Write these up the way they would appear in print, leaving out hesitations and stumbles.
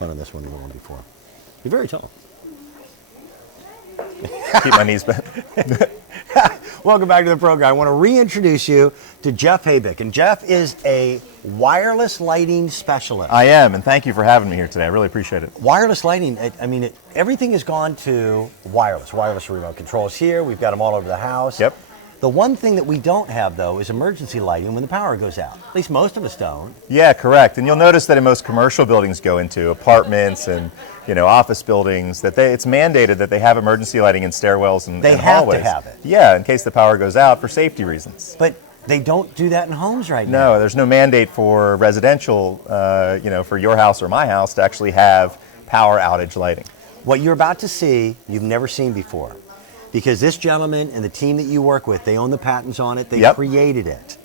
On this one, the one before. You're very tall. Keep my knees bent. Welcome back to the program. I want to reintroduce you to Geoff QVC. And Geoff is a wireless lighting specialist. I am, and thank you for having me here today. I really appreciate it. Wireless lighting, everything has gone to wireless. Wireless remote controls here. We've got them all over the house. Yep. The one thing that we don't have, though, is emergency lighting when the power goes out. At least most of us don't. Yeah, correct. And you'll notice that in most commercial buildings go into apartments and office buildings, that it's mandated that they have emergency lighting in stairwells and hallways. They have to have it. Yeah, in case the power goes out for safety reasons. But they don't do that in homes right now. No, there's no mandate for residential, for your house or my house to actually have power outage lighting. What you're about to see, you've never seen before. Because this gentleman and the team that you work with, they own the patents on it, they created it.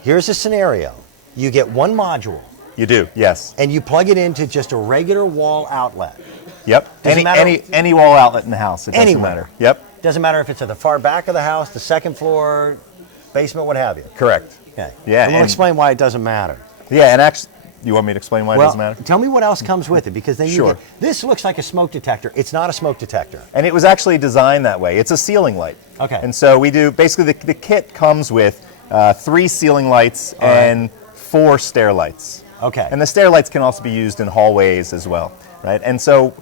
Here's a scenario. You get one module. You do, yes. And you plug it into just a regular wall outlet. Yep. Any wall outlet in the house, it doesn't matter. Yep. Doesn't matter if it's at the far back of the house, the second floor, basement, what have you. Correct. Okay. Yeah. And we'll explain why it doesn't matter. Yeah, and actually, you want me to explain why it doesn't matter? Tell me what else comes with it, because then Sure. This looks like a smoke detector. It's not a smoke detector. And it was actually designed that way. It's a ceiling light. Okay. And so we do, basically the kit comes with 3 ceiling lights and 4 stair lights. Okay. And the stair lights can also be used in hallways as well, right? And so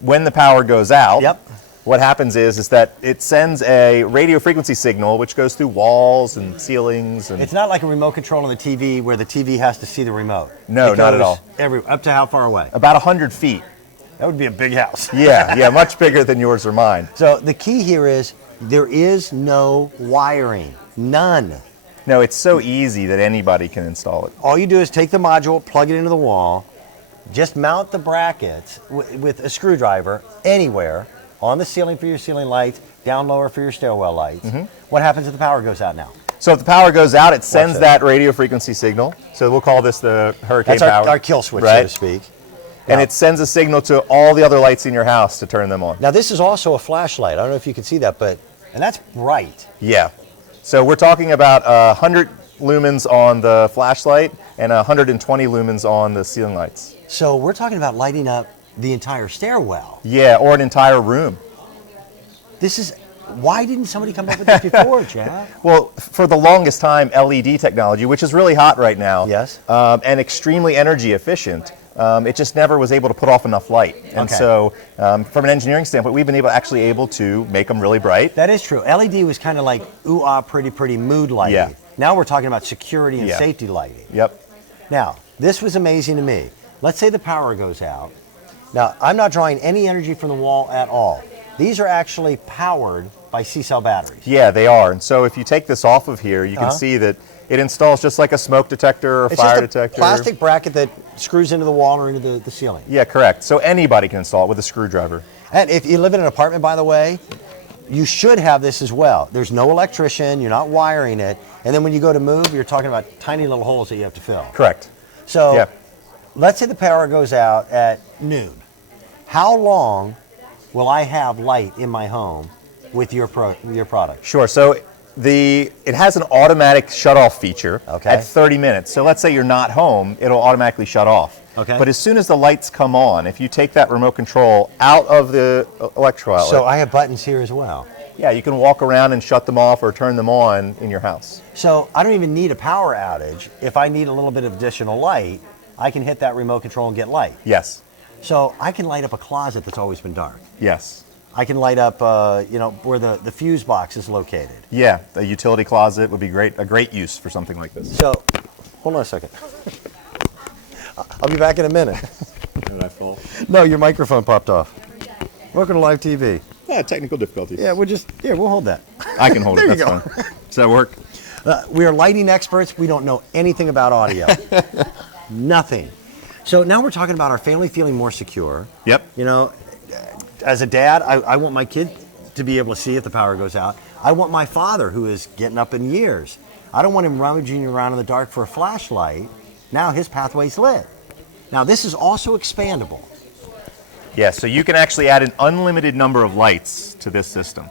when the power goes out, what happens is that it sends a radio frequency signal which goes through walls and ceilings. And it's not like a remote control on the TV where the TV has to see the remote. No, not at all. Up to how far away? About 100 feet. That would be a big house. Yeah, much bigger than yours or mine. So the key here is there is no wiring. None. No, it's so easy that anybody can install it. All you do is take the module, plug it into the wall, just mount the brackets with a screwdriver anywhere on the ceiling for your ceiling lights, down lower for your stairwell lights. Mm-hmm. What happens if the power goes out now? So if the power goes out, it sends that radio frequency signal. So we'll call this the hurricane power. That's our kill switch, so to speak. And it sends a signal to all the other lights in your house to turn them on. Now this is also a flashlight. I don't know if you can see that, and that's bright. Yeah. So we're talking about 100 lumens on the flashlight and 120 lumens on the ceiling lights. So we're talking about lighting up the entire stairwell. Yeah, or an entire room. Why didn't somebody come up with this before, Geoff? Well, for the longest time, LED technology, which is really hot right now, and extremely energy efficient, it just never was able to put off enough light. And so from an engineering standpoint, we've been able to make them really bright. That is true. LED was kind of like ooh-ah, pretty mood lighting. Yeah. Now we're talking about security and safety lighting. Yep. Now, this was amazing to me. Let's say the power goes out. Now, I'm not drawing any energy from the wall at all. These are actually powered by C-cell batteries. Yeah, they are. And so if you take this off of here, you can see that it installs just like a smoke detector or fire detector. It's just a plastic bracket that screws into the wall or into the ceiling. Yeah, correct. So anybody can install it with a screwdriver. And if you live in an apartment, by the way, you should have this as well. There's no electrician, you're not wiring it, and then when you go to move, you're talking about tiny little holes that you have to fill. Correct. So let's say the power goes out at noon. How long will I have light in my home with your product? Sure. So it has an automatic shut-off feature at 30 minutes. So let's say you're not home, it'll automatically shut off. Okay. But as soon as the lights come on, if you take that remote control out of the electrical outlet. So I have buttons here as well. Yeah, you can walk around and shut them off or turn them on in your house. So I don't even need a power outage. If I need a little bit of additional light, I can hit that remote control and get light. Yes. So I can light up a closet that's always been dark. Yes. I can light up, where the fuse box is located. Yeah, a utility closet would be a great use for something like this. So, hold on a second. I'll be back in a minute. Did I fall? No, your microphone popped off. Welcome to live TV. Yeah, technical difficulties. Yeah, we'll hold that. I can hold it, that's fine. Does that work? We are lighting experts. We don't know anything about audio. Nothing. So now we're talking about our family feeling more secure. Yep. As a dad, I want my kid to be able to see if the power goes out. I want my father, who is getting up in years, I don't want him rummaging around in the dark for a flashlight. Now his pathway's lit. Now this is also expandable. Yeah, so you can actually add an unlimited number of lights to this system.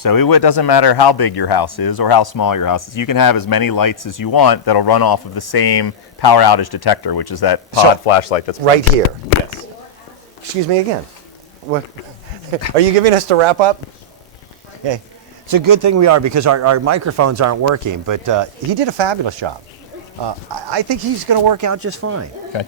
So it doesn't matter how big your house is or how small your house is. You can have as many lights as you want that'll run off of the same power outage detector, which is that pod flashlight that's right here. Yes. Excuse me again. What? Are you giving us the wrap up? Okay. It's a good thing we are, because our microphones aren't working, but he did a fabulous job. I think he's going to work out just fine. Okay.